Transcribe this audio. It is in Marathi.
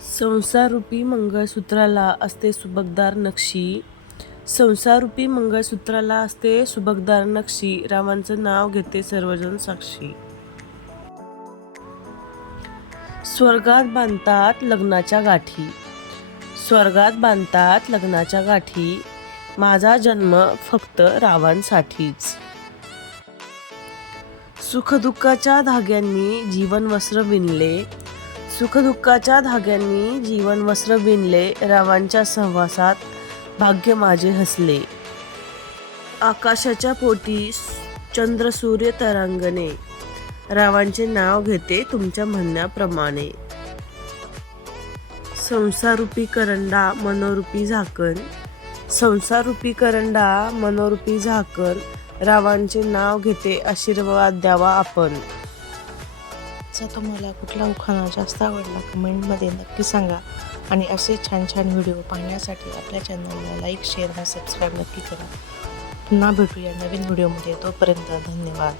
संसारूपी मंगळसूत्राला असते सुबकदार नक्षी. संसारूपी मंगळसूत्राला असते सुबकदार नक्षी. रामांचं नाव घेते सर्वजण साक्षी. स्वर्गात बांधतात लग्नाच्या गाठी. स्वर्गात बांधतात लग्नाच्या गाठी. माझा जन्म फक्त रावांसाठीच. सुखदुःखाच्या धाग्यांनी जीवन वस्त्र विणले. सुखदुःखाच्या धाग्यांनी जीवन वस्त्र विणले रावांच्या सहवासात भाग्य माझे हसले. आकाशाच्या पोटी चंद्र सूर्य तरांगणे. रावांचे नाव घेते तुमच्या म्हणण्याप्रमाणे. संसारूपी करंडा मनोरूपी झाकण. संसारूपी करंडा मनोरूपी झाकण. रावांचे नाव घेते आशीर्वाद द्यावा आपण. आजचा तुम्हाला कुठला उखाणा जास्त आवडला कमेंटमध्ये नक्की सांगा. आणि असे छान छान व्हिडिओ पाहण्यासाठी आपल्या चॅनलला लाईक शेअर आणि सबस्क्राईब नक्की करा. पुन्हा भेटूया नवीन व्हिडिओमध्ये. तोपर्यंत धन्यवाद.